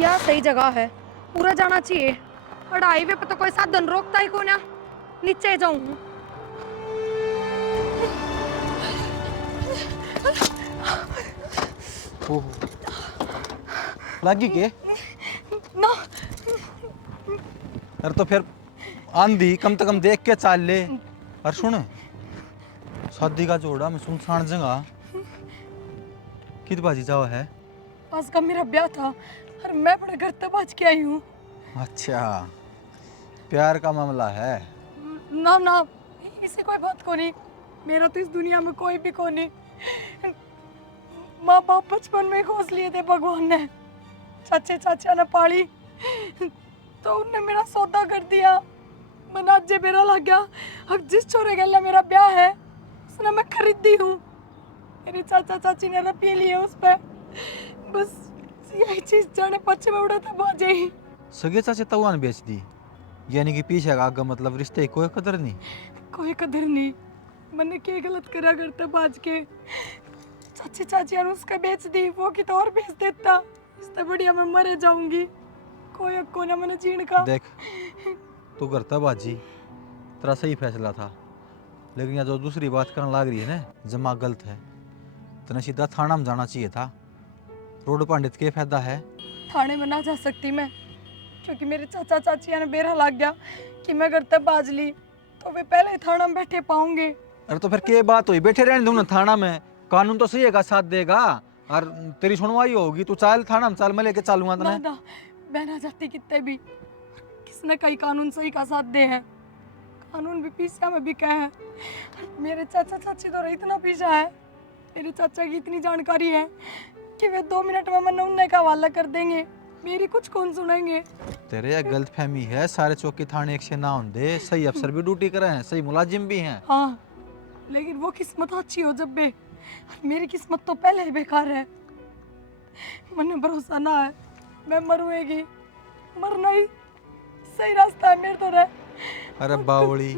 यह सही जगह है, पूरा जाना चाहिए। और हाईवे पे तो कोई साधन रोकता ही को ना, नीचे जाऊं। ओहो, लगी के? ना अरे तो फिर आंधी कम से कम देख के चाल ले। और सुन, शादी का जोड़ा मैं सुनसान जगह कित बाजी जाओ है? आज का मेरा ब्याह था और मैं बड़े घर तक बच के आई हूँ। अच्छा, प्यार का मामला है। ना ना, इसे कोई बात को नहीं। मेरा तो इस दुनिया में कोई भी को नहीं। माँ बाप बचपन में खोज लिए थे भगवान ने, चाचे चाचा ने पाली, तो उनने मेरा सौदा कर दिया। मन आज जे मेरा लग गया। अब जिस छोरे गला मेरा ब्याह है उसने मैं खरीदी हूँ। मेरे चाचा चाची ने रुपये लिए उस पे, बस यही चीज जाने पश्चिम में उड़ा था बाजे ही। सगे चाचे तवान बेच दी, यानी कि पीछे का आगे मतलब रिश्ते कोई कदर नहीं। कोई कदर नहीं। मैंने क्या गलत करा करता बाज के। चाची चाची ने उसका बेच दी, वो की तो और बेच देता। इससे बढ़िया मैं मरे जाऊंगी। कोई अक्को ना मैंने जीण का। देख, तू करता बाजी, तेरा सही फैसला था, लेकिन यहाँ जो दूसरी बात करने लग रही है ना, जमा गलत है। तेने सीधा थाना में जाना चाहिए था। रोड पंडित के फायदा है? थाने में ना जा सकती मैं, क्योंकि मेरे चाचा चाची ने बेरा लग गया कि मैं घर तक बाज ली तो वे पहले ही थाना में बैठे पाऊंगे। अरे तो फिर क्या बात हुई, बैठे रहने दो ना थाना में, कानून तो सही है, साथ देगा। और तेरी सुनवाई होगी, तू चल थाना में चल, मैं लेके चलूंगा ना तने। ना, मैं ना जाती कितने भी। किसने कई कानून सही का साथ दे है? कानून भी पीछा में बिका है। मेरे चाचा चाची तो इतना पीछा है, मेरे चाचा की इतनी जानकारी है कि वे 2 मिनट में मैंने उन्हें का हवाला कर देंगे। मेरी कुछ कौन सुनेंगे? तेरे ये गलत फहमी है, सारे चौकी थाने एक से ना होंगे, सही अफसर भी ड्यूटी करे हैं, सही मुलाजिम भी हैं। हाँ, लेकिन वो किस्मत अच्छी हो जब बे। मेरी किस्मत तो पहले ही बेकार है। मैंने भरोसा ना है, मैं मरूंगी। मरना ही सही रास्ता है मेरे तो रे। अरे बावली,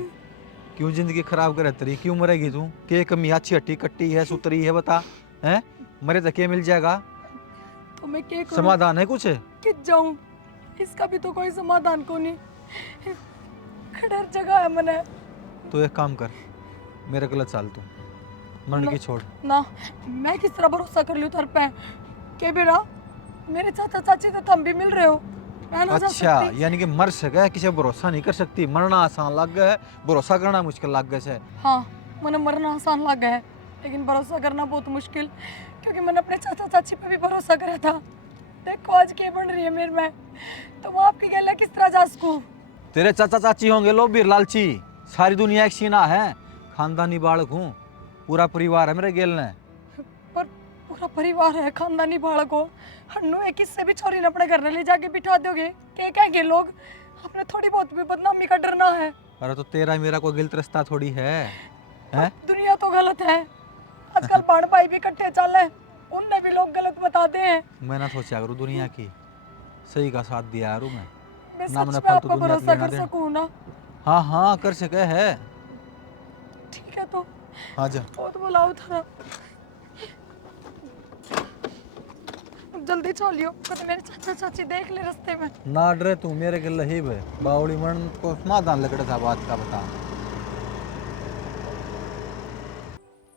क्यों जिंदगी खराब करे तेरी? क्यों मरेगी तू? के कमी अच्छी हट्टी कट्टी है, सुतरी है, बता। हैं? मरे तो क्या मिल जाएगा? तो मैं क्या करूं? समाधान है कुछ? कित जाऊं? इसका भी तो कोई समाधान को नहीं। खड़र जगह है मने। तो एक काम कर, मेरे गलत चाल तू, मरण की छोड़। ना, मैं किस तरह भरोसा कर लूं तेरे पे? के बेरा मेरे चाचा चाची तो तुम भी मिल रहे हो, मैं ना जा अच्छा, सकती। यानी कि मर सके किसी पर भरोसा नहीं कर सकती, मरना आसान लग गया है, भरोसा करना मुश्किल लग गया है। हाँ, मैंने मरना आसान लगा है, लेकिन भरोसा करना बहुत मुश्किल, क्योंकि मैंने अपने चाचा चाची पे भी भरोसा करा था। देखो आज क्या बन रही है मेरे में, तो वो आपकी गले किस तरह जा सकूं? तेरे चाचा चाची होंगे लोभी लालची, सारी दुनिया एक सीना है, खानदानी बालक हूँ, पूरा परिवार है मेरे गेल ने। पर पूरा परिवार है, खानदानी बालक हो, हन्नू एक किससे भी छोरी ने अपने घर में ले जाके बिठा दोगे, क्या कहेंगे लोग? आपने थोड़ी बहुत भी बदनामी का डरना है। अरे तो तेरा मेरा कोई गलत रास्ता थोड़ी है, हैं? दुनिया तो गलत है, आजकल बाण भाई भी इकट्ठे चल रहे, उनने भी लोग गलत बताते हैं। मैं ना सोचा करूँ दुनिया की, सही का साथ दिया यार मैं, मैं ना सच मैंने में फालतू आपका दुनिया भरोसा लेना कर देना। सकूं ना? हाँ हाँ कर सके है। ठीक है तो हाँ जा। बहुत बुलाओ था, जल्दी चलियो, तो मेरे चाचा चाची देख ले रास्ते में। ना डरे तू, मेरे गल ही बे, बावड़ी मरण को समाधान लगड़ा था बात का, बता।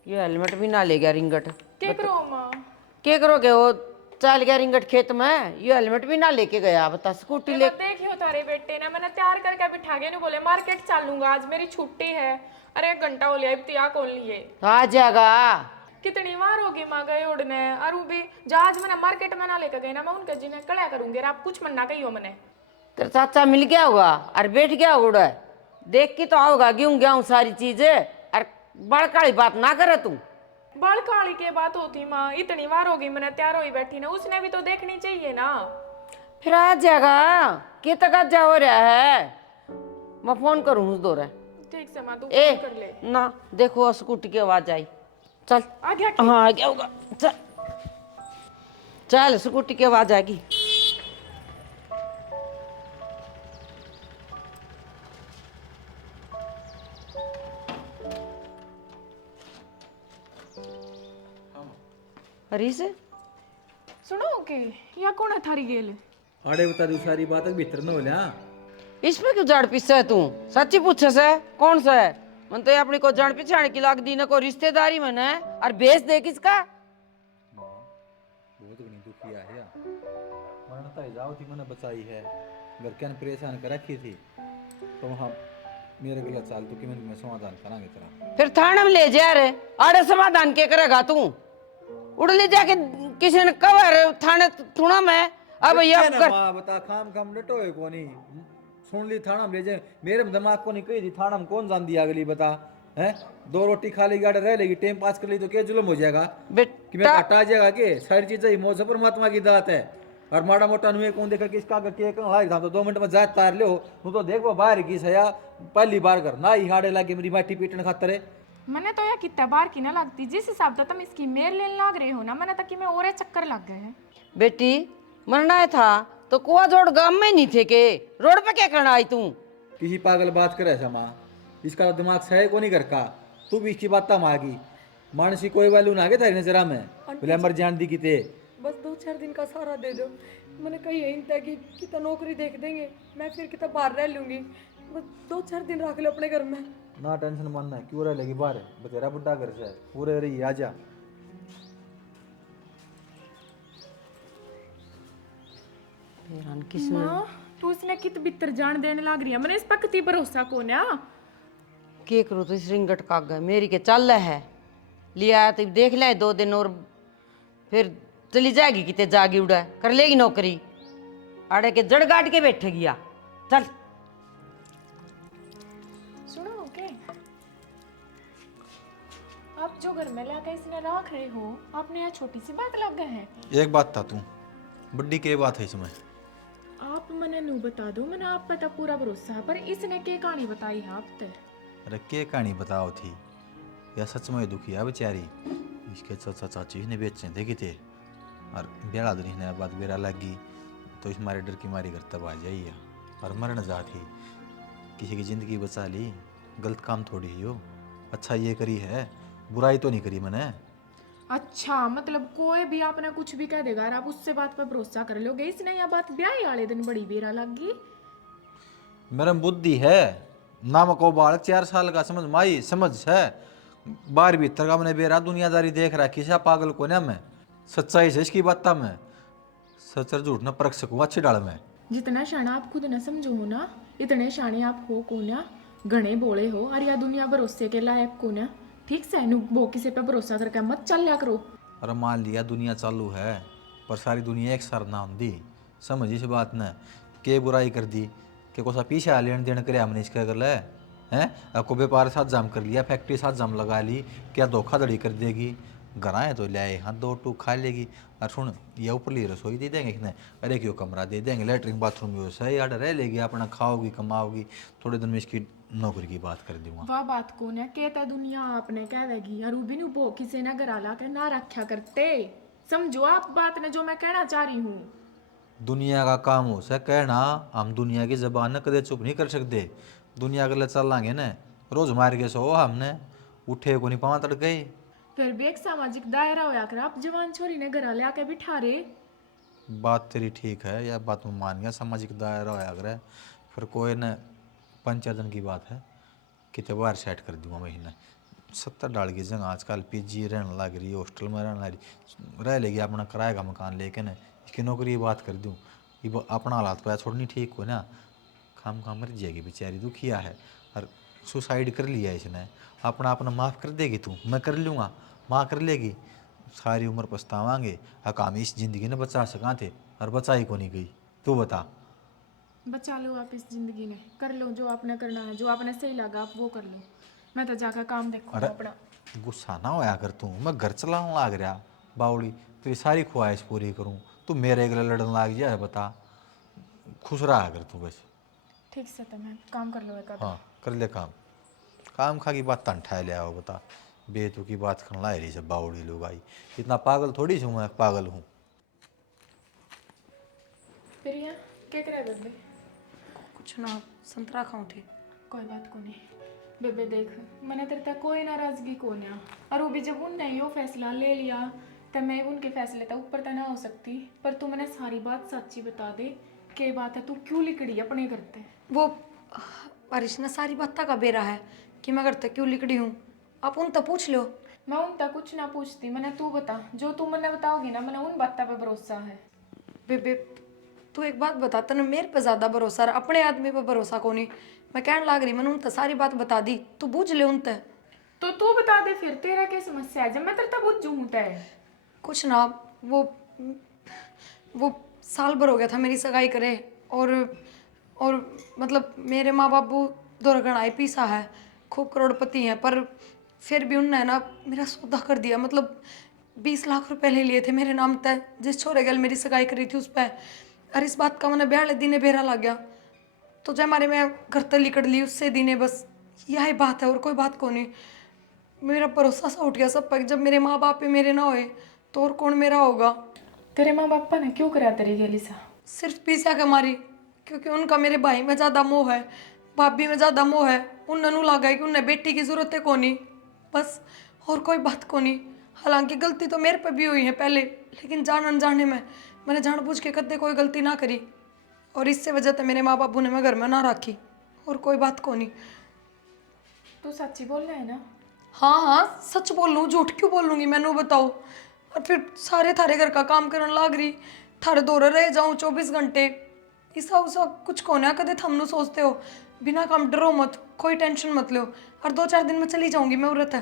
ये हेलमेट भी ना ले गया रिंगट। क्या करो माँ? क्या करोगे? वो चल गया रिंगट खेत में, ये हेलमेट भी ना लेके गया। बता, स्कूटी ले। देखियो तारे बेटे ने मैंने तैयार करके बिठा के नहीं बोले मार्केट चलूंगा, आज मेरी छुट्टी है। अरे 1 घंटा हो लिया, इब्तिया कौन लिए? आ जाएगा। कितनी बार होगी माँ गए उड़ने, और वो भी जहाज मैंने मार्केट में ना लेकर गए ना, मैं उनके जिन्हें कड़ा करूंगी। आप कुछ मन्ना कही हो मैंने। तेरा चाचा मिल गया होगा और बैठ गया उड़ा, देख के तो आओगा गेहूं गेहूं सारी चीजें, और बड़काली बात ना करे तू। बड़ काली के बात होती माँ, इतनी बार होगी मैंने तैयार हुई बैठी ना, उसने भी तो देखनी चाहिए ना। फिर आ जाएगा, के तक जा हो रहा है। मैं फोन करूँ उस दौरे। ठीक से माँ तू ए फोन कर ले। ना देखो, स्कूटी की आवाज आई। चल आ गया कि? हाँ आ गया होगा। चल चल, स्कूटी की आवाज आएगी। अरे से सुनो के या कौन है थारी गेल? आड़े बता दू सारी बात भीतर न हो लिया। इसमें क्यों जान पीछे है तू? सच्ची पूछे से कौन सा है? मन तो ये अपनी को जान पिछाड़ की लाग दी ना को रिश्तेदारी मन है और बेच दे किसका? बहुत घनी दुखी है या मरण तो जाओ थी मैंने बचाई है, घर के परेशान कर रखी थी, तो वहाँ मेरे गला चाल तो कि मैं समाधान करांगे तेरा। फिर थाने में ले जा रे, आड़े समाधान के करेगा तू? उड़ ले जाके किसी ने कवर थाने थुना में अब ये कर मां बता खाम खाम डटो है कोनी सुन ली थाना में ले जाए, मेरे दिमाग को नहीं कही थी थाना में कौन जान दिया अगली बता है। दो रोटी खा ली गाड़ी रह लेगी, टाइम पास कर ली तो क्या जुल्म हो जाएगा कि मैं बेटा हटा जाएगा के सारी चीजें ही मौज परमात्मा की दात है। और माड़ा मोटा नुए कौन देखा किसका के लाग था तो 2 मिनट में जात तार लो तू तो देखो बाहर की सया पहली बार कर ना ही हाड़े लागे मेरी माटी पीटने खातर है। मैंने तो यह कितना बार की ना लगती जिस हिसाब से तुम इसकी मेर लेने लग रहे हो ना, मैंने तक कि मैं और चक्कर लग गए हैं। बेटी मरना है था तो कुआ जोड़ गांव में नहीं थे के रोड पे क्या करना आई तू? किसी पागल बात करे ऐसा माँ, इसका तो दिमाग सही को नहीं कर का, तू भी इसकी बात मांगी मानसी कोई वैल्यू ना आगे तेरी नजरा में बोले मर जान दी किते। बस 2-4 दिन का सहारा दे दो। मैंने कही यही था कि कितना नौकरी देख देंगे, मैं फिर कितना बाहर रह लूंगी। बस 2-4 दिन रख लो अपने घर में। ना टेंशन मानना है क्यों रह लेगी बाहर बतेरा बुढ़ा घर से पूरे रही आजा। माँ तू इसने कित भीतर जान देने लग रही है, मैंने इस पर कितनी भरोसा कौन है? के करो तो इस रिंगट का गए मेरी के चल है लिया तो देख ले 2 दिन और फिर चली जाएगी किते जागी उड़ा कर लेगी नौकरी आड़े के जड़ गाट के बैठे गया। चल सुनो ओके, आप जो घर में लाके इसने रख रहे हो आपने यहाँ छोटी सी बात लग गए हैं। एक बात था तू बड्डी के बात है इसमें आप मने नू बता दो, मैंने आप पता पूरा भरोसा है, पर इसने के कहानी बताई है आप ते? अरे के कहानी बताओ थी या सच में दुखी है बेचारी, इसके चाचा चाची ने बेचे थे कि थे और बेड़ा दिन ने बात बेरा लगी तो इस मारे डर की मारी घर तब आ जाइए और मरण जाती किसी की ज़िंदगी बचा ली, गलत काम थोड़ी ही हो, अच्छा ये करी है बुराई तो नहीं करी मैंने। अच्छा मतलब कोई भी आपने कुछ भी कह देगा और आप उससे बात पर भरोसा कर लोगे? इसने यह बात ब्याह वाले दिन बड़ी बेरा लगी। मेरे में बुद्धि है नाम को बालक 4 साल का समझ माई समझ है, बाहर भीतर का मैंने बेरा दुनियादारी देख रहा किसा पागल को ना मैं सच्चाई से इसकी बात मैं सच और झूठ न परख सकूँ अच्छी डाल में। जितना शाना आप खुद न समझो हो ना इतने शाने आप हो को ना, घने बोले हो और या दुनिया भरोसे के लायक को ना, ठीक से वो किसी पे भरोसा करके मत चल लिया करो। अरे मान लिया दुनिया चालू है पर सारी दुनिया एक सर ना होती, समझ इस बात ने के बुराई कर दी कि कोसा पीछे आ लेन देन करे हमने इसका कर ले हैं, आपको व्यापार साथ जाम कर लिया फैक्ट्री साथ जाम लगा ली क्या धोखाधड़ी कर देगी, घर आए तो ले आए हाँ 2 टूक खा लेगी और सुन ये ऊपरली रसोई दे देंगे कि अरे क्यों कमरा दे देंगे लैटरिन बाथरूम भी सही आडर रह लेगी अपना खाओगी कमाओगी, थोड़े दिन में इसकी नौकरी की बात कर दूंगा। वह बात को ना कहता दुनिया आपने कहेगी और भी नु वो किसी ने घर ला के ना रखा करते, समझो आप बात ने जो मैं कहना चाह रही हूँ। दुनिया का काम हो सके कहना, हम दुनिया की जबान न कदे चुप नहीं कर सकते, दुनिया के लिए चल लांगे न रोज मार के सो हमने उठे को नहीं पावा तड़के। फिर भी एक सामाजिक दायरा होया कर आप जवान छोरी ने घर ला के बिठा रे। बात तेरी ठीक है या बात में मान गया सामाजिक दायरा होया करे फिर कोई न 5-4 दिन की बात है कितने बार सेट कर दूंगा महीने 70 डाल की जगह आजकल पीजी रहने लग रही हॉस्टल में रहने लगी रह लेगी अपना किराए का मकान लेके न इसकी नौकरी की बात कर दूँ ये अपना हालात पर छोड़नी ठीक हो ना, खाम खाम मर जाएगी बेचारी दुखिया है और सुसाइड कर लिया इसने, अपना अपना माफ़ कर देगी तू मैं कर लूँगा माँ कर लेगी, सारी उम्र पछतावांगे हकाम इस ज़िंदगी ने बचा सका थे और बचाई को नहीं गई, तू बता। बचा लो आप इस जिंदगी ने, कर लो जो आपने करना है, जो आपने सही लगा आप वो कर लो, मैं तो जाकर काम देखूँ अपना। गुस्सा ना होया कर तू, मैं घर चलाने लाग रहा बावड़ी तेरी सारी ख्वाहिश पूरी करूँ तू मेरे गले लड़न लाग जाए बता, खुश रहा कर तू बस। ठीक से तो मैं काम कर लो एक आधा। हाँ कर ले काम, काम खा की बात तन ठा लिया हो बता, बेतु की बात करने ला रही सब बावड़ी लोग आई, इतना पागल थोड़ी हूँ मैं पागल हूँ। फिर यहाँ क्या करे बेबे? कुछ ना संतरा खाऊं थे। कोई बात को नहीं बेबे, देख मैंने तेरे तक कोई नाराजगी को नहीं, और वो भी जब उनने यो फैसला ले लिया तो मैं उनके फैसले तक ऊपर तो ना हो सकती, पर तू मैंने सारी बात सच्ची बता दे के बात है, तू क्यों लिकड़ी अपने करते? वो बारिश ने सारी बात का बेरा है कि मैं करते क्यों लिखड़ी हूँ। आप उन तक पूछ लो। मैं उन तक कुछ ना पूछती, मैंने तू बता, जो तू मैंने बताओगी ना, मैंने उन बातों पे भरोसा है। बेबे तू एक बात बता, तने मेरे पे ज्यादा भरोसा है, अपने आदमी पे भरोसा को नहीं। मैं कहने लाग रही, मैंने उन तक सारी बात बता दी, तू बूझ ले उन तक। तो तू बता दे फिर, तेरा क्या समस्या है जब मैं तेरे तक बुझ हूं तय? कुछ ना, वो साल भर हो गया था मेरी सगाई करे, और मतलब मेरे माँ बापू दुर्घटनाएं पीसा है, खूब करोड़पति हैं, पर फिर भी उनने ना मेरा सौदा कर दिया। मतलब 20 लाख रुपए ले लिए थे मेरे नाम तय, जिस छोरे गल मेरी सगाई करी थी उस पर। और इस बात का मैंने ब्याह दिन बेरा लग गया, तो जब हमारे मैं घर तक लिकड़ ली उससे दिने, बस यही बात है और कोई बात को नहीं। मेरा भरोसा सा उठ गया सब पर, जब मेरे माँ बाप ही मेरे ना होए तो और कौन मेरा होगा। तेरे माँ बापा ने क्यों करा तेरी गेली सा? सिर्फ पीसा के मारी, क्योंकि उनका मेरे भाई में ज़्यादा मोह है, भाभी में ज़्यादा मोह है। उन्होंने लगा है कि उन्हें बेटी की ज़रूरत है को नहीं, बस, और कोई बात को नहीं। हालांकि गलती तो मेरे पे भी हुई है पहले, लेकिन जान अनजाने में मैंने जानबूझ के कदे कोई गलती ना करी, और इससे वजह से मेरे माँ बापू ने मैं घर में ना रखी, और कोई बात को नहीं। तू सच्ची बोल रहा है ना? हाँ हाँ सच बोल लूँ, झूठ क्यों बोल लूँगी, मैनू बताओ। और फिर सारे थारे घर का काम करने लाग रही, थारे दौरे रह जाऊँ 24 घंटे, ऐसा उसा कुछ को ना कदे थमनु सोचते हो। बिना काम डरो मत, कोई टेंशन मत लो, और 2-4 दिन में चली जाऊंगी मैं, उरत है।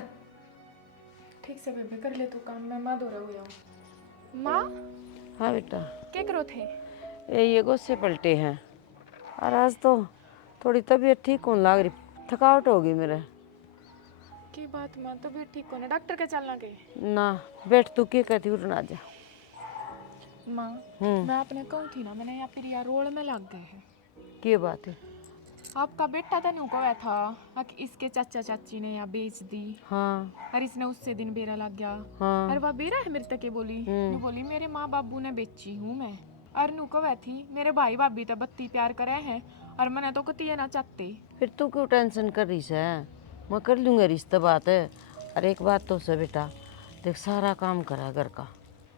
ठीक से बेबे कर ले तू काम, मैं माँ दो रहा हूँ। माँ हाँ बेटा, क्या करो थे? ये गुस्से पलटे हैं और आज तो थोड़ी तबीयत ठीक होने लग रही, थकावट होगी मेरे। की बात माँ, तो भी ठीक होना, डॉक्टर के चलना के? ना बैठ, तू क्या कहती उठना जा। माँ मैं आपने कहूँ थी ना, मैंने यहाँ प्रिया रोड में लग गए हैं। क्या बात है? आपका बेटा तो नहीं कहा था कि इसके चाचा चाची ने यहाँ बेच दी, हाँ और इसने उससे दिन बेरा लग गया। हाँ और वह बेरा है मेरे तक बोली, नु बोली मेरे माँ बाबू ने बेची हूँ मैं। और नु कहा थी मेरे भाई भाभी तो बत्ती प्यार करे हैं, और मैंने तो कती ना चाहते। फिर तू क्यों टेंशन कर रही है? मैं कर लूँगा रिश्ता बात है। अरे एक बात तो से बेटा, देख सारा काम करा घर का।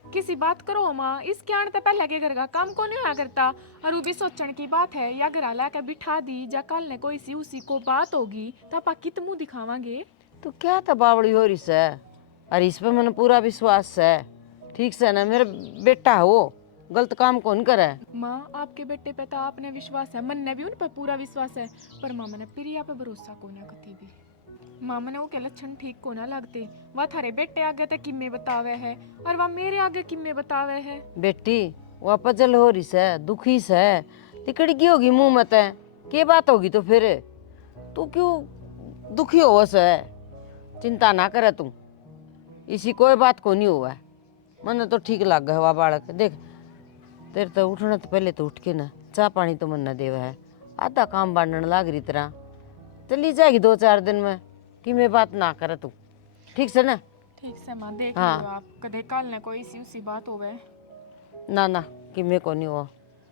किसी बात करो माँ, इसके आने तो पहले के घर का काम कौन होया करता। और वो भी सोचने की बात है, या घर लाकर बिठा दी, जा कल ने कोई सी उसी को बात होगी तो आप कित मुँह दिखावांगे। तू क्या था बावड़ी हो रही है? अरे इस पर मैंने पूरा विश्वास है, ठीक से ना, मेरा बेटा है वो, गलत काम कौन करे। माँ आपके बेटे पे तो आपने विश्वास है, मन ने भी उन पर पूरा विश्वास है, पर माँ मैंने प्रिया पे भरोसा को ना कती भी। माँ मैंने वो के लक्षण ठीक को ना लगते, वह थारे बेटे आगे तक किम्मे बतावे है, और वह मेरे आगे किम्मे बतावे है। बेटी वह पजल हो रही है, दुखी से तिकड़गी होगी मुंह में ते, के बात होगी तो फिर तू क्यों दुखी हो से? चिंता ना करे तू, इसी कोई बात को नहीं हुआ है। मन तो ठीक लग गया हुआ बालक। देख तेरे तो उठना तो पहले तो उठ के ना चाह पानी तो मन न देवा है, आधा काम बांटने लाग रही तरह चली जाएगी 2-4 दिन में। कि मैं बात ना करे तू, ठीक से ना? ठीक से माँ देख हाँ। लो आप, कदे कल ने कोई सी उसी बात होवे। ना ना कि मैं को नहीं हो,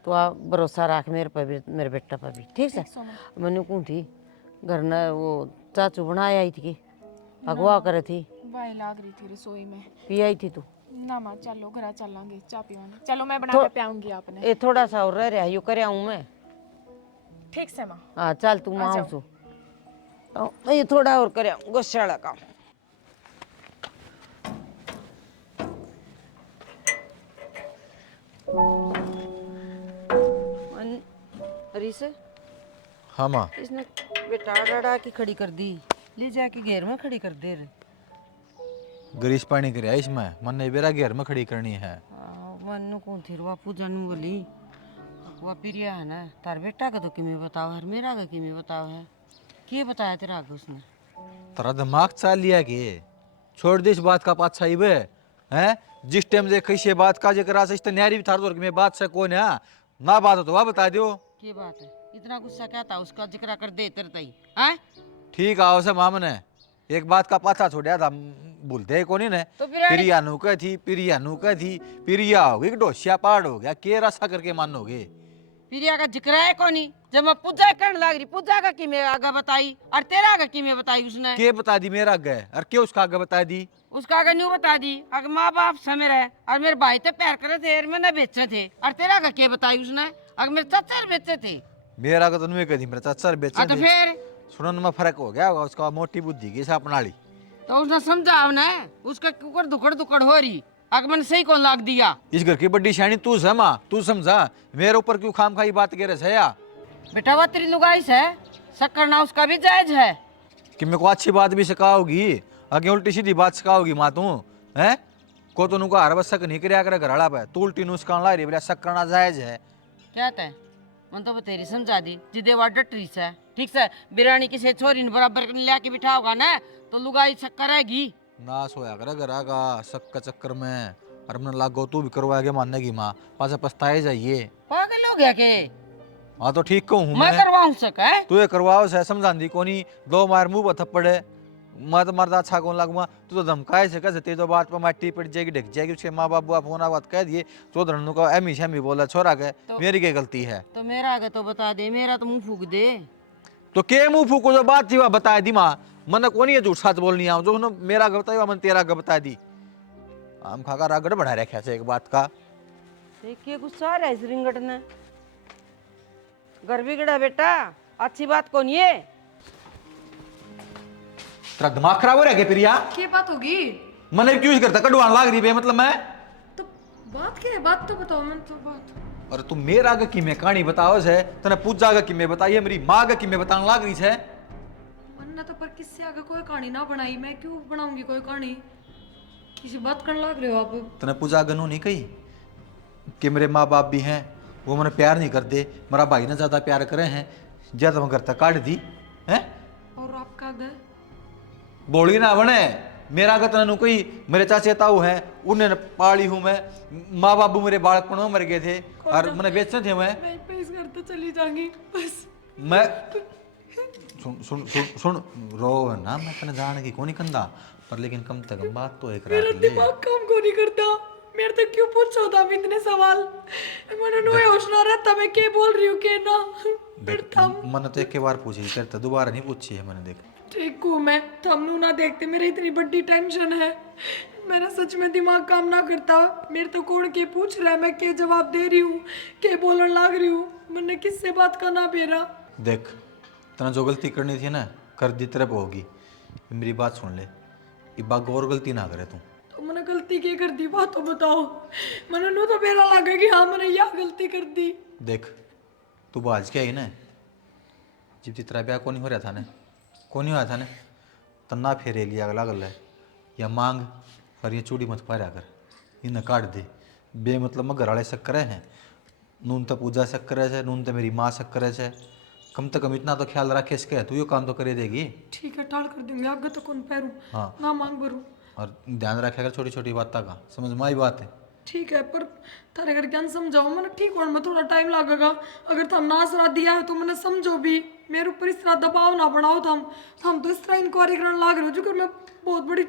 तो आप भरोसा रख मेरे पर भी, मेरे बेटा पर भी, ठीक है? मैंने कौन थी घर न वो चाचू बनाया आई थी कि अगवा करे थी, वाई लाग रही थी रसोई में। पी आई थी तू? ना माँ चलो घर चलेंगे, चाय पीवांगे। चलो मैं बना के पियाऊंगी आपने। ये थोड़ा सा और रह रहा यू करे आऊँ मैं। ठीक से माँ। हाँ चल तू माँ जाओ। सु ये थोड़ा और करे गुस्से वाला काम। अरे से हाँ माँ, इसने बेटा डाड़ा की खड़ी कर दी, ले जाके घेर में खड़ी कर दे रे। गरीस पानी करे इसमें, मन ने बेरा घेर में खड़ी करनी है। मनु कौन थी वा पूजा नु बोली वह प्रिया है ना, तार बेटा का तो किमें बताओ है, मेरा का किमें बताओ है, के बताया तेरा आगे उसने? तेरा दिमाग चाल लिया के छोड़ दे इस बात का पाछा ही बे हैं। जिस टाइम से कैसे बात का जरा से न्यारी भी थार दो में बात से कौन है ना बात हो तो वह बता दो। के बात है? इतना गुस्सा क्या था उसका, जिक्र कर दे तेरे तई हैं? ठीक आओ से माम ने एक बात का पाछा छोड़ा था, भूलते कोनी ने। तो फिर प्रिया नु कह थी, प्रिया नु कह थी, प्रिया हो गई डोसिया पहाड़ हो गया, के रास्ता करके मानोगे? प्रिया का जिक्र है कोनी, जब मैं पूजा करने लग रही, पूजा का की मैं आगे बताई और तेरा आगे की मैं बताई उसने? के बता दी मेरा आगे और के उसका आगे बता दी? उसका आगे नहीं बता दी, अगर माँ बाप समय रहे और मेरे भाई तो प्यार करे थे और मैंने बेचे थे, और तेरा आगे के बताई उसने? अगर मेरे चाचा रे बेचे थे मेरा का तो नहीं कदी मेरा चाचा बेचे तो थे। फिर सुनने में फर्क हो गया होगा, उसका मोटी बुद्धि की से अपना ली। तो उसने समझा ना, उसका कुकर दुकड़ दुकड़ हो रही, अगर मैंने सही कौन लाग दिया। इस घर की बड़ी शानी तू है माँ, तू समझा मेरे ऊपर क्यों खाम खाई बात कह रहे या? बेटा वो तेरी लुगाई से शक्कर ना उसका भी जायज है कि मेरे को अच्छी बात भी सिखाओगी, आगे उल्टी सीधी बात सिखाओगी माँ तू है? को तो नुका हर बस शक नहीं करया करे घराड़ा पे, तू उल्टी नुस्कान ला रही बोला शक करना जायज है। क्या तय मन तो तेरी समझा दी जिदे वार डटरी से ठीक से बिरानी किसी छोरी ने बराबर लेके बिठाओगा ना तो लुगाई शक्कर रहेगी। नाश होया करे घरा का शक के चक्कर में, और मन लागो तू भी करवाएगे मानने की माँ, पाछा पछताए जाइए। पागल हो गया के हाँ तो ठीक कहूँ मैं मैं करवाऊं सक है तू ये करवाओ से समझांदी कोनी, दो मार मुंह पर थप्पड़ है, मैं तो मरदा अच्छा कौन लगूंगा। तू तो धमकाए से कैसे तेरी तो बात पर माटी पड़ जाएगी ढक जाएगी, उसके माँ बाप फोन बात कह दिए चौधरी को एमी शमी बोला छोरा के तो, मेरी क्या गलती है? तो मेरा आगे तो बता दे, मेरा तो मुंह फूक दे। तो के मुंह फूको जो बात थी वह बता दी माँ, मन कोनी है झूठ सच बोलनी आऊं जो मेरा गलत है मन तेरा गलत बता दी। आम खाका रागड़ बढ़ा रखा है एक बात का। देखिए गुस्सा आ रहा है इस रिंगट ने, घर बिगड़ा बेटा अच्छी बात कौन ये। तेरा दिमाग खराब हो रहा है प्रिया? क्या बात होगी? मन क्यों करता कड़वान लाग रही बे मतलब मैं तो बात क्या है? बात तो बताओ। मन तो बात और तू मेरा आगे की मैं कहानी बताओ से तने पूजा आगे की मैं बताइए, मेरी माँ आगे की मैं बताने लाग रही है। मन ने तो पर किससे आगे कोई कहानी ना बनाई, मैं क्यों बनाऊंगी कोई कहानी? किसी बात करने लग रहे हो आप? तने पूजा गनू नहीं कही कि मेरे माँ बाप भी हैं, वो मैंने प्यार नहीं करते, मेरा भाई ने ज्यादा प्यार करे हैं, ज्यादा मैं करता काट दी है। और आप कहा गए? बोली ना बने मेरा का तने कोई मेरे चाचे ताऊ हैं उन्हें पाली हूं मैं, माँ बाबू मेरे बालपन में मर गए थे और मैंने बेचने थे मैं इस घर तो चली जाऊंगी बस। मैं सुन सुन सुन सुन रो ना, मैं तने जाने की कोनी कंदा पर लेकिन कम से कम बात तो एक मेरा रात ले। दिमाग काम को नहीं करता, मेरे तो क्यों पूछो था इतने सवाल? मैंने नो होश ना रहता मैं क्या बोल रही हूँ के ना। देख मैंने तो एक बार पूछी करता, दोबारा नहीं पूछी है मैंने। देख ठीक हूँ मैं, थमनू ना देखते, मेरी इतनी बड़ी टेंशन है, मेरा सच में दिमाग काम ना करता। मेरे तो कौन के पूछ रहा है, मैं क्या जवाब दे रही हूँ, क्या बोलने लग रही हूँ, मैंने किससे बात करना पेरा। देख तना जो गलती करनी थी ना कर दी तरफ होगी, मेरी बात सुन ले, ये बाग और गलती ना करे तू। तो मैंने गलती क्या कर दी बात तो बताओ। मैंने नो तो मेरा लगा कि हाँ मैंने यह गलती कर दी। देख तू बाज के आई ना, जब तेरा ब्याह को नहीं हो रहा था ना, को नहीं हुआ था ना, तन्ना फेरे लिया अगला गल है या मांग और ये चूड़ी मत पारा कर, इन्हें काट दे बे मतलब मैं घर वाले शक करे हैं, नून तो पूजा शक करे है, नून तो मेरी माँ शक करे है, कम से कम इतना तो ख्याल रखे इसके, तू ये काम तो करे देगी। ठीक है टाल कर देंगे, आगे तो कौन पैरू हाँ ना मांग भरू। और ध्यान रखेगा छोटी छोटी बात का, समझ में आई बात है? ठीक है पर थारे घर ज्ञान समझाओ मैंने, ठीक होने में थोड़ा टाइम लगेगा, अगर तुम ना सलाह दिया है तो मैंने समझो भी, मेरे ऊपर इस तरह दबाव ना बनाओ। हम तो इस तरह इंक्वायरी करने लाग रहे हो जो मैं बहुत बड़ी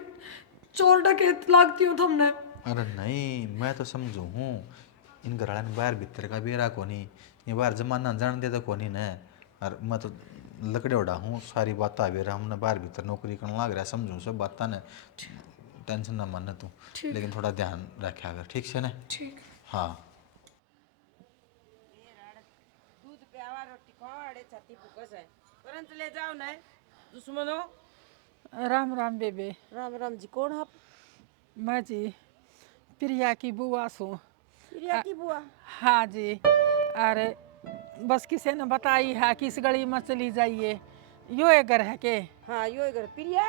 चोर डकैत लागती हूँ तुमने। अरे नहीं मैं तो समझू हूँ, इन घर वाले बाहर भीतर का बेरा को नहीं, ये बाहर जमाना जान दे तो को नहीं न, और मैं तो लकड़े उड़ा हूँ सारी बात आ बेरा, हमने बाहर भीतर नौकरी करने लग रहा समझू सब बात ने, टेंशन ना मन तू, लेकिन थोड़ा ध्यान रखा अगर ठीक से ना। ठीक हाँ दूध प्यावा रोटी खाओ छाती फुकस है तुरंत ले जाओ ना दुश्मनों। राम राम बेबे। राम राम जी, कौन आप? मैं जी प्रिया की बुआ सू। प्रिया की बुआ? हाँ जी, अरे बस किसी ने बताई है कि इस गली में चली जाइए, यो एक घर है के। हाँ यो घर। प्रिया,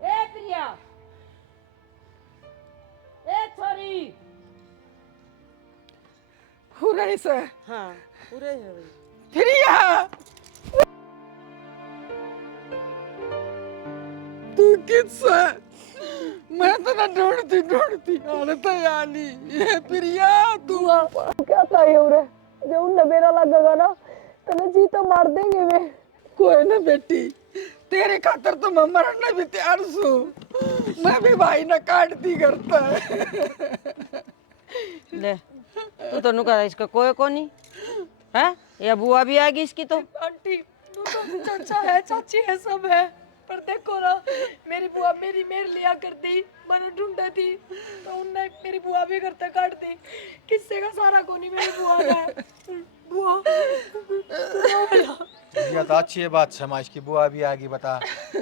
ए प्रिया, ए छोरी। हुरई से हाँ पूरे है भाई। प्रिया तू किससे? मैं तो ना ढूंढती हालत है आली, ये प्रिया तू क्या चाहिए उरे, जो उन मेरा लगेगा ना तने जी तो मार देंगे वे। कोई ना बेटी, तेरे खातर तो मैं मरने भी तैयार सू, मैं भी भाई ना काटती करता है। ले तू तो नुका इसका कोई कोनी है, या बुआ भी आ गई इसकी तो। आंटी तू तो चाचा है चाची है सब है। पर देखो ना, मेरी बुआ मेरे लिया करती, मैंने ढूंढा थी तो उनने मेरी बुआ भी करते काट दी। किससे का सारा कोनी मेरी बुआ का है। बुआ ये तो अच्छी है बात, समाज की बुआ भी आगे बता।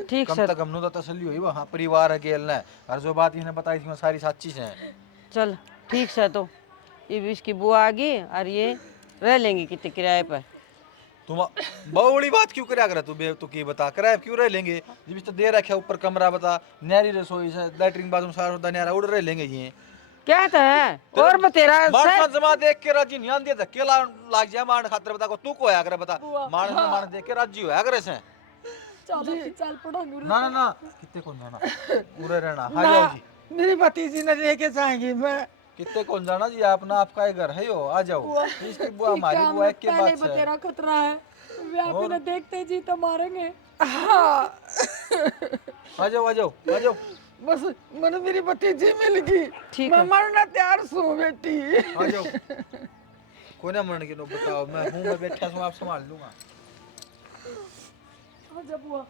ठीक कम सर। तक हमने तो तसल्ली हुई वहाँ परिवार अकेल ने, और जो बात इन्हें बताई थी वो सारी सच्ची है। चल ठीक से, तो अब इसकी बुआ आ गई और ये रह लेंगे कितने किराए पर। तुम बहुत बड़ी बात क्यों करा कर तू बे, तू की बता किराए क्यों रह लेंगे, जब इस तो दे रखा ऊपर कमरा बता, न्यारी रसोई से लैट्रिन बाथरूम सारा होता न्यारा उड़ रह लेंगे ये। क्या था है और बतेरा मानसा जमा देख के राजी नहीं आंदी था केला लाग जाए मान खातर बता को तू को आया करे बता, मान मान देख के राजी होया करे से। चलो चल पड़ो नूर। ना ना ना कितने कौन जाना पूरे रहना। हाँ जाओ जी, मेरी भतीजी ने लेके जाएंगी मैं। कितने कौन जाना जी, अपना आपका ही घर है यो, आ जाओ। इसकी बुआ हमारी बुआ एक के पहले बात से बतेरा खतरा है, वे बिना देखते जी तो मारेंगे। हाँ आ जाओ आ जाओ आ जाओ बस मैंने मेरी भतीजी मिल गई, ठीक मैं है। मरना तैयार हूँ बेटी। आ जाओ। कोई ना मरने की नो बताओ, मैं हूँ, मैं बैठा हूँ, आप संभाल लूंगा। आजा बुआ।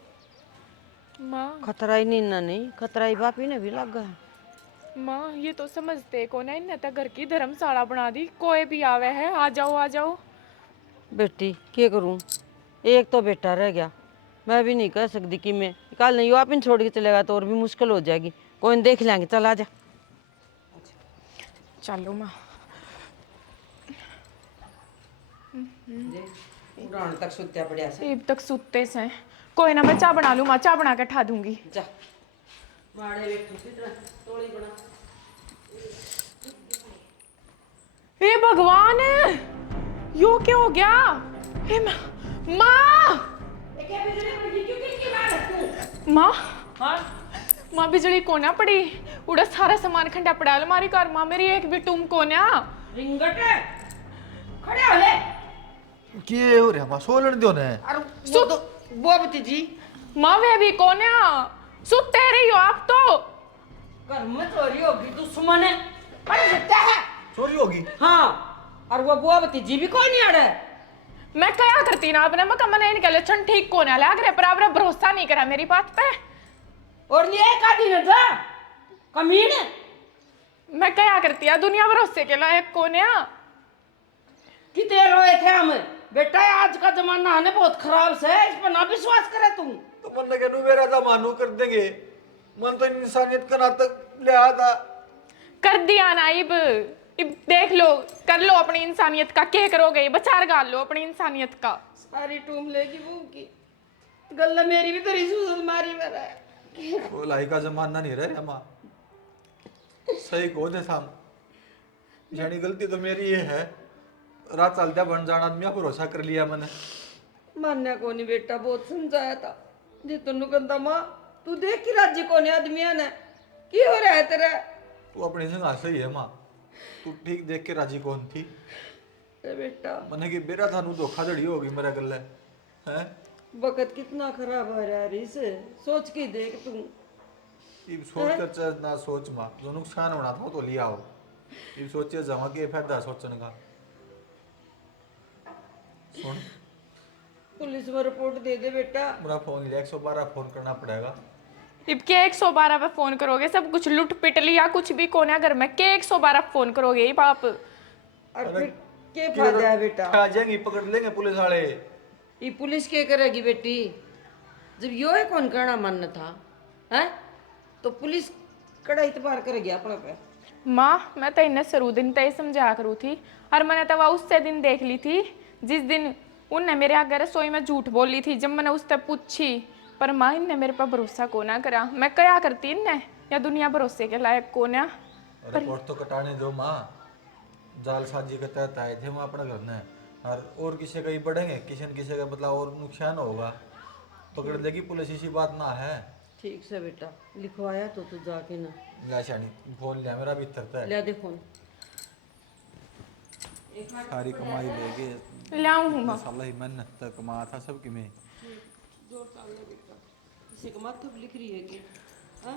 माँ खतरा ही नीना नहीं, खतरा ही बापी ने भी लगा है। माँ ये तो समझते को ना, इन्हें तो घर की धर्मशाला बना दी, कोई भी आवे है आ जाओ आ जाओ। बेटी क्या करूं, एक तो बेटा रह गया, मैं भी नहीं कह सकती कि मैं कल नहीं आप इन छोड़ के चलेगा तो और भी मुश्किल हो जाएगी। कोई नहीं देख लेंगे, चल आ जा। चलो माँ। उड़ान तक सुत्या पड़िया से। अब तक सुते से, कोई ना मैं चाय बना लूँ माँ, चाय बना के ठा दूंगी। जा माड़े बैठी थी तरह तोड़ी बना। हे भगवान, यो क्या हो गया? हे माँ माँ माँ बिजली कोना पड़ी, उड़ा सारा सामान खंडा पड़ा अलमारी कर माँ, मेरी एक भी टूम कोना। रिंगट खड़े हो ले। के हो रे मां सोलन दो ने। और वो तो वो भतीजी माँ वे भी कोना, सुते रही हो आप तो। घर में चोरी होगी दुश्मन है, पर सत्या है। चोरी होगी? हाँ, और वो बुआ भतीजी भी कौन नहीं आ रहा है। मैं क्या करती ना आपने, मैं कमने इनके लक्षण ठीक कोना लग रहे, पर आपने भरोसा नहीं करा मेरी बात पे। और लिए का दिन था कमीन। मैं क्या करती है, दुनिया भरोसे के लायक कोना। कितने रोए थे हम बेटा, आज का जमाना है बहुत खराब से, इस पर ना विश्वास करे तुम। तो मन लगे नु मेरा था मानू कर देंगे, मन तो इंसानियत का नाटक ले आया था। कर दिया ना इब देख लो, कर लो अपनी इंसानियत का, क्या करोगे, बचार गाल लो अपनी इंसानियत का। सारी टूम लेगी वो की गल्ला, मेरी भी तेरी सूजन मारी मेरा है। वो लाई का जमाना नहीं रह रहा मां, सही को दे साम जानी गलती तो मेरी ये है, रात चलता बन जाना आदमी भरोसा कर लिया मैंने। मानने को नहीं बेटा, बहुत समझाया था जी तुन्नू कहता माँ तू देख की राज्य को नहीं आदमिया ने की हो रहा है तेरा। तू अपनी जगह सही है मां, तू ठीक देख के राजी कौन थी बेटा मैंने कि बेरा थानू धोखाधड़ी होगी मेरा गल्ला है। वक्त कितना खराब हो रहा है इसे सोच के देख तू। ये सोच कर चाहे ना सोच मां, जो नुकसान होना था वो तो लिया हो, ये सोचिए जमा के फायदा सोचने का। सुन पुलिस में रिपोर्ट दे दे बेटा। मेरा फोन 112 फोन करना पड़ेगा। इब के 112 पे फोन करोगे, सब कुछ लूट पिट लिया, कुछ भी कोना घर में, के 112 फोन करोगे ये बाप। और फिर क्या फायदा है बेटा, आ जाएंगे पकड़ लेंगे पुलिस वाले। ये पुलिस क्या करेगी बेटी, जब यो है कौन करना मानना था है तो पुलिस कड़ा इतबार करेगी अपने पे। माँ मैं तो इन्हें शुरू दिन तय समझा करूँ थी, और मैंने तो वह उससे दिन देख ली थी जिस दिन उनने मेरे आगे रसोई में झूठ बोली थी, जब मैंने उससे पूछी, पर माँ इनने मेरे पर भरोसा को ना करा। मैं क्या करती इनने, या दुनिया भरोसे के लायक को ना। रिपोर्ट तो कटाने दो माँ, जालसाजी के तहत आए थे वहाँ अपने घर में, और किसी का ही बढ़ेंगे, किसी न किसी का मतलब और नुकसान होगा, पकड़ लेगी पुलिस, इसी बात ना है। ठीक से बेटा लिखवाया तो तू जाके ना लाशानी फोन लिया मेरा भी तरता है, ले दे फोन। सारी कमाई लेके लाऊं हूँ माँ। साला ही मेहनत तक कमा था सबकी में। किसी का माथा लिख रही है कि हाँ?